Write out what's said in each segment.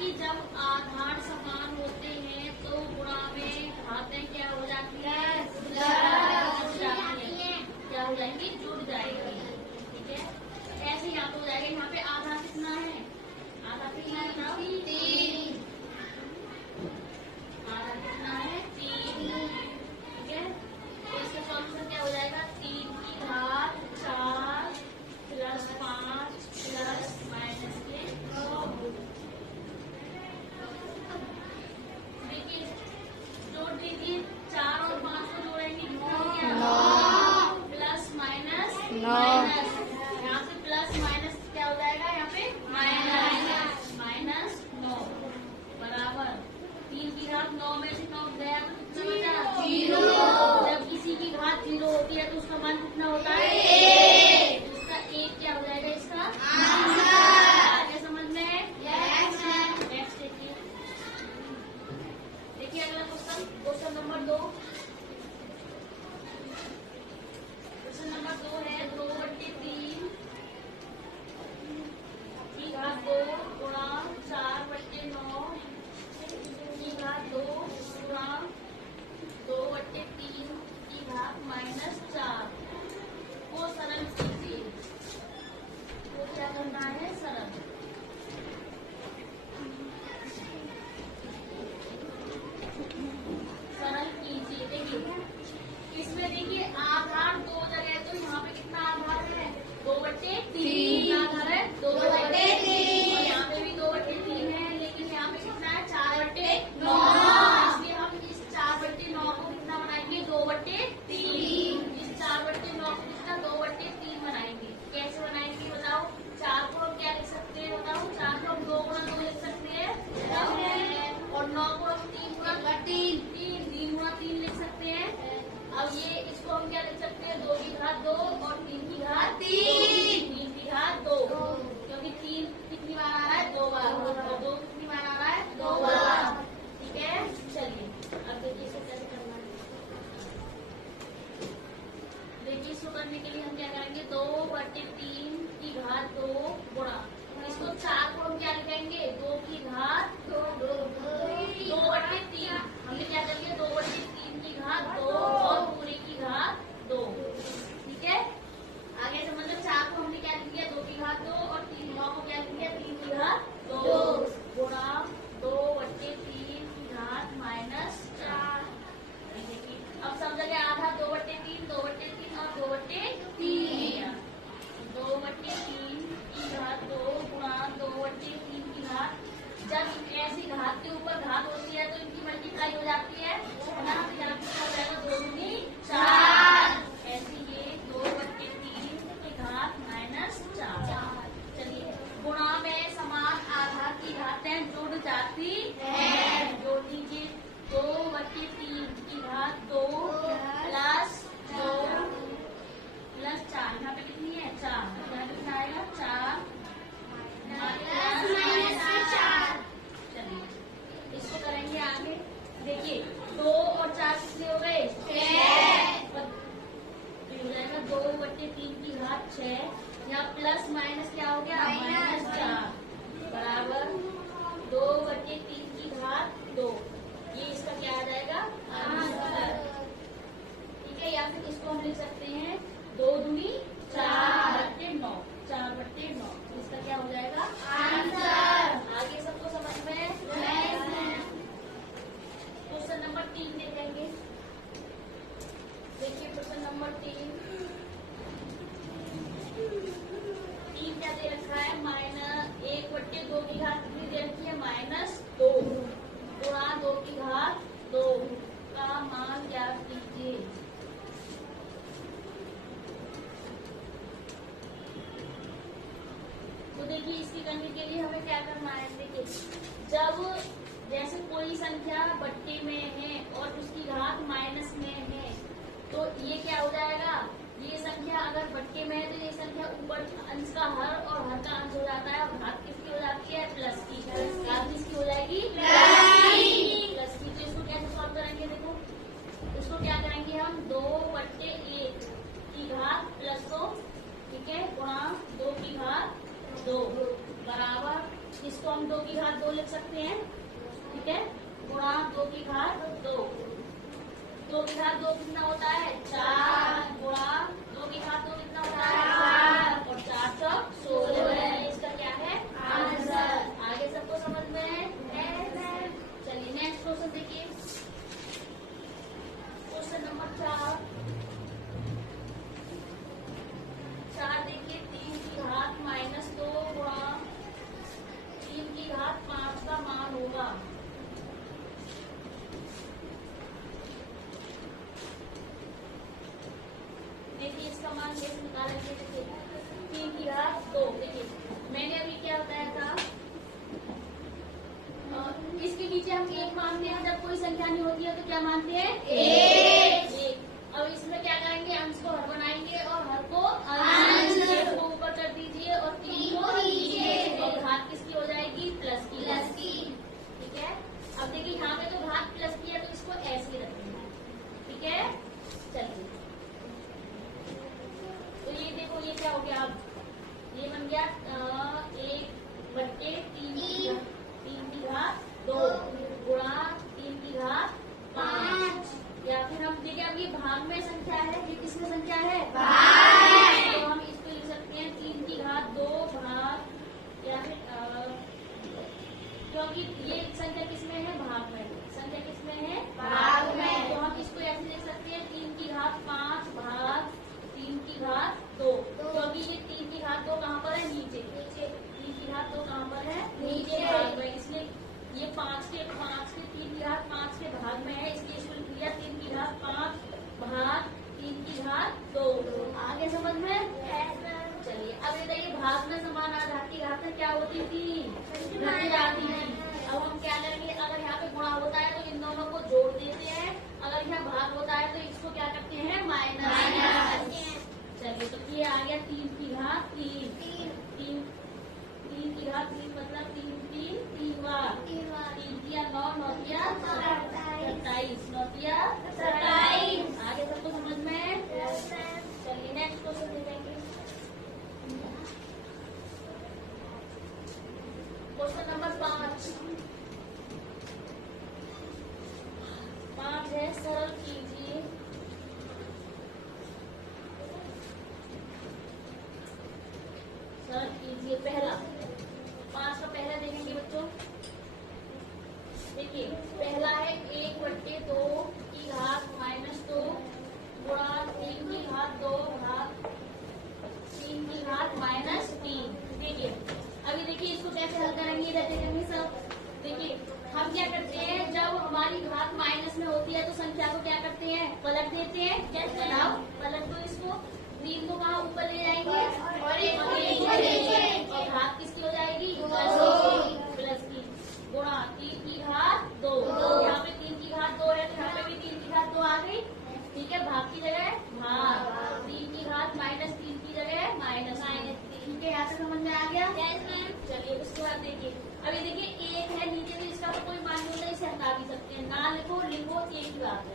कि जब आधार समान होते हैं तो गुणा में घातें क्या हो जाती है? जुड़ जाती है। क्या हो जाएंगी? जुड़ जाएंगी। ठीक है, ऐसे यहाँ तो हो जाएगा। यहाँ पे आधार कितना है? आधार कितना है बताओ? 3। आधार कितना है? 3। ठीक है, तो इसका सॉल्यूशन क्या हो जाएगा? 3 की घात 4 प्लस 5 प्लस माइनस के 9। देखिए जोड़ दीजिए, 4 और 5 को जोड़ेंगे कितना हो गया? Plus minus minus. यहाँ से प्लस माइनस क्या हो जाएगा? यहाँ पे माइनस माइनस 9 बराबर 3 की घात 9 में से 9 गया तो कितना बचा? 0। जब किसी की घात 0 होती है तो उसका मान कितना होता है? 1। उसका 1 क्या हो जाएगा? इसका आंसर। समझ में? नेक्स्ट देखिए। देखिए अगला question, question number 2। Question number 2 है 2/3 की घात 2 गुणा 4/9 की घात 2 गुणा 2/3 की घात -4 को सरल कीजिए। तो क्या करना है? सरल। सरल कीजिए। देखिए इसमें देखिए आधार 2 जगह, तो यहाँ पे कितना आधार है? 2/3 आधार है। 2/3 यहाँ पे भी 2/3 है, लेकिन यहाँ पे कितना है? 4/9। इसलिए हम इस 4/9 को कितना बनाएंगे? 2/3। इस 4/9 को कितना? 2/3 बनाएंगे। कैसे बनाएंगे बताओ? 4 को हम क्या लिख सकते हैं बताओ? 4 को हम 2 गुणा 2 लिख सकते हैं और 9 को हम 3 गुणा 3 लिख सकते हैं। अब ये इसको हम क्या लिख सकते हैं? 2 की घात 2 और 3 की घात 3 की घात 2, क्योंकि 3 कितनी बार आ रहा है? 2 बार। और 2 कितनी बार आ रहा है? 2 बार। ठीक है, चलिए अब देखिए इसको कैसे करना है। देखिए इसको करने के लिए हम क्या करेंगे? 2/3 की घात 2 गुणा इसको 4 को हम क्या लिखेंगे? 2 की घात 2/3। हमने क्या कर लिया? 2/3 की घात 2 और पूरी की घात 2। ठीक है, आगे से मतलब 4 को हमने क्या लिख दिया? 2 की घात 2 और 9 को क्या लिख दिया? 3 की घात 2 गुणा 2/3 की घात -4। देखिए अब सब जगह आधा 2/3 2/3 और 2/3 2/3 की घात 2 गुणा 2/3 की घात। जब ऐसी घात के ऊपर घात होती है तो इनकी मल्टीप्लाई हो जाती है ना, तो यहाँ पे हो जाएगा 2 दूनी 4। ऐसे ये 2/3 की घात -4। चलिए गुणा में समान आधार की घातें जुड़ जाती है। जोड़ दीजिए 2/3 की घात 2 प्लस 2 प्लस 4। यहाँ पे कितनी है? 4। यहाँ पे कितना आएगा? 4 चलिए इसको करेंगे आगे। देखिए 2 और 4 कितने हो गए? 6। हो जाएगा 2/3 की घात 6। यहाँ प्लस माइनस क्या हो गया? -4 बराबर 2/3 की घात 2। ये इसका क्या आ जाएगा? आंसर। ठीक है, या फिर इसको हम लिख सकते हैं 2 दूनी 4/9 4/9। इसका क्या हो जाएगा? आंसर। आगे सबको समझ में? क्वेश्चन नंबर 3 देखेंगे। देखिए क्वेश्चन नंबर 3 क्या दे रखा है? -1/2 की घात कितनी दे रखी है? -2 गुणा 2 की घात 2 का मान ज्ञात कीजिए। तो देखिए इसकी करने के लिए हमें क्या करना है? देखिए जब जैसे कोई संख्या बट्टे में है और उसकी घात माइनस में है तो ये क्या हो जाएगा? ये संख्या अगर बट्टे में है तो ये संख्या ऊपर अंश का हर और हर का अंश हो जाता है और घात किसकी हो जाती है? प्लस की। घात किसकी हो जाएगी? प्लस की। तो इसको कैसे सॉल्व करेंगे? देखो इसको क्या करेंगे हम? 2/1 की घात प्लस 2, ठीक है, गुणा 2 की घात 2 बराबर इसको हम 2 की घात 2 लिख सकते हैं, ठीक है, गुणा 2 की घात 2। 2 की घात 2 कितना होता है 4, गुणा 2 की घात 2 कितना होता है 4 और 4 चौक 16। इसका क्या है आंसर। आगे सबको समझ में है? चलिए नेक्स्ट क्वेश्चन देखिए, क्वेश्चन नंबर 4 देखिए 3 की घात -2 गुणा 3 की घात 5 का मान होगा। देखिए इसका मान कैसे निकालेंगे। देखिए 3 की घात 2, देखिए मैंने अभी क्या बताया था, इसके नीचे हम 1 मानते हैं, जब कोई संख्या नहीं होती है तो क्या मानते हैं 1। अब इसमें क्या करेंगे, अंश को हर बनाएंगे और हर को अंश को ऊपर कर दीजिए और 3 को नीचे, और घात किसकी हो जाएगी प्लस की। ठीक है, अब देखिए यहाँ पे तो घात प्लस की है तो इसको ऐसे ही रखेंगे, ठीक है। चलिए तो ये देखो ये क्या हो गया, अब ये बन गया 1/3 की घात 2 गुणा 3 की घात 5, या फिर हम देखिए अब ये भाग में संख्या है, ये किसमें संख्या है भाग, तो हम इसको लिख सकते हैं 3 की घात 2 भाग, या फिर क्योंकि ये संख्या किसमें है भाग में, संख्या किसमें है भाग में, तो हम इसको ऐसे लिख सकते हैं 3 की घात 5 भाग 3 की घात 2, क्योंकि ये 3 की घात 2 कहाँ पर है नीचे, 3 की घात 2 कहाँ पर है नीचे भाग में, इसलिए ये 5 के 3 की घात 5 के भाग में है, इसलिए इसको लिख लिया 3 की घात 5 भाग 3 की घात 2। आगे समझ में? चलिए अब ये देखिए भाग में समान आधार की घातें क्या होती थी घट जाती थी। अब हम क्या करेंगे, अगर यहाँ पे गुणा होता है तो इन दोनों को जोड़ देते हैं, अगर यहाँ भाग होता है तो इसको क्या करते हैं माइनस। चलिए तो ये आ गया 3 की घात 3 की घात 3 मतलब 3 बार 3 किया 9 9 किया 27 9 किया 27। आगे सबको समझ में? चलिए नेक्स्ट क्वेश्चन देखेंगे, क्वेश्चन नंबर 5 है, सरल कीजिए। सरल कीजिए पहला, 5 का पहला देखेंगे बच्चों। देखिए पहला है 1/2 की घात -2 गुणा 3 की घात 2 भाग 3 की घात -3। देखिए अभी देखिए इसको कैसे हल करेंगे, देखेंगे सब। देखिए हम क्या करते हैं, जब हमारी घात माइनस में होती है तो संख्या को क्या करते हैं पलट देते हैं, कैसे बनाओ पलट दो इसको, 3 को वहाँ ऊपर ले जाएंगे और 1 और घात किसकी हो जाएगी प्लस की, गुणा 3 की घात 2, यहाँ पे 3 की घात 2 है तो यहाँ पे भी 3 की घात 2 आ गई, ठीक है, भाग की जगह भाग, 3 की घात -3 की जगह माइनस, ठीक है, यहाँ से समझ में आ गया। चलिए उसके बाद देखिए अभी देखिए 1 है नीचे तो इसका तो कोई मान नहीं होता, इसे हटा भी सकते हैं, ना लिखो एक ही बात है,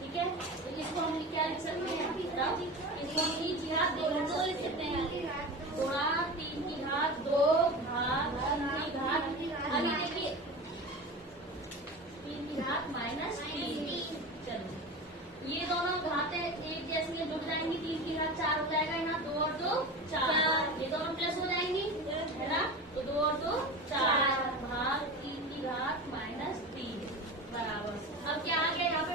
ठीक है। तो इसको हम क्या लिख सकते हैं, इसको 3 की घात 2 लिख सकते हैं, गुणा 3 की घात 2 भाग 3 की घात, अभी देखिए 3 की घात -3। चलो ये दोनों घातें एक जैसी जुड़ जाएंगी, 3 की घात 4 हो जाएगा, यहाँ 2 और 2 4, ये दोनों प्लस हो जाएंगी है ना, तो 2 और 2 4 भाग 3 की घात -3 बराबर। अब क्या आ गया यहाँ पे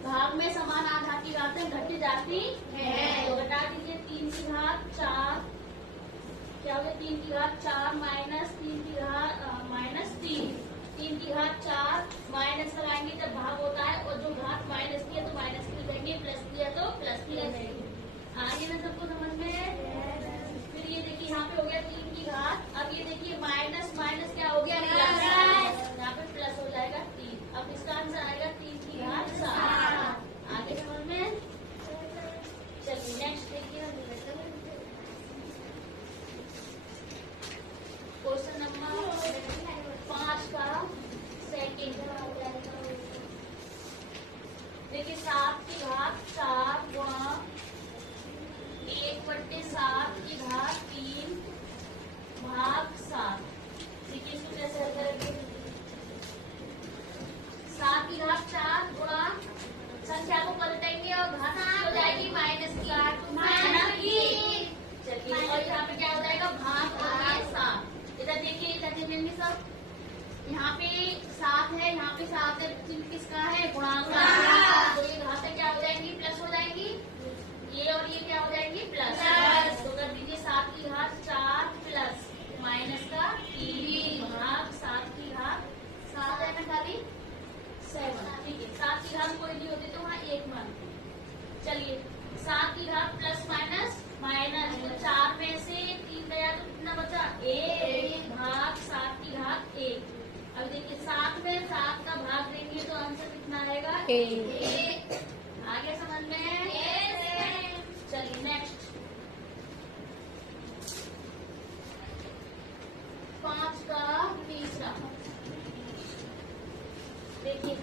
भाग में समान आधार की घातें घट जाती है, तो घटा दीजिए 3 की घात 4, क्या हो गया 3 की घात 4 -3 की घात -3, 3 की घात 4 माइनस लगाएंगे जब भाग होता है, और जो घात माइनस की है तो माइनस की लिखेंगे, प्लस की है तो प्लस की लिखेंगे। आगे ना सबको समझ में? फिर ये देखिए यहाँ पे हो गया 3 की घात, अब ये देखिए माइनस क्या हो गया प्लस, यहाँ पे प्लस हो जाएगा 3, अब इसका आंसर आएगा 3 की घात 7। आगे समझ में? चलिए नेक्स्ट देखिए क्वेश्चन नंबर 5 का सेकेंड, देखिए 7 की घात 4 गुणा 1/7 की घात 3 भाग 7, देखिए इसको यहाँ पे 7 है, यहाँ पे 7 है, चिन्ह किसका है? गुणांक का। तो ये घातें क्या हो जाएंगी? प्लस हो जाएंगी। ये और ये क्या हो जाएंगी? प्लस। तो कर दीजिए 7 की घात 4 प्लस माइनस का 3 भाग 7 की घात 7 है ना खाली 7। ठीक है, 7 की घात कोई नहीं होती तो वहाँ 1 मानते हैं। चलिए 7 की घात प्लस माइनस माइनस, तो 4 में से 3 गया तो कितना बचा? 1 भाग 7 की घात 1। अब देखिए 7 में 7 का भाग देंगे तो आंसर कितना आएगा? 1। आगे समझ में? चलिए नेक्स्ट 5 का तीसरा। देखिए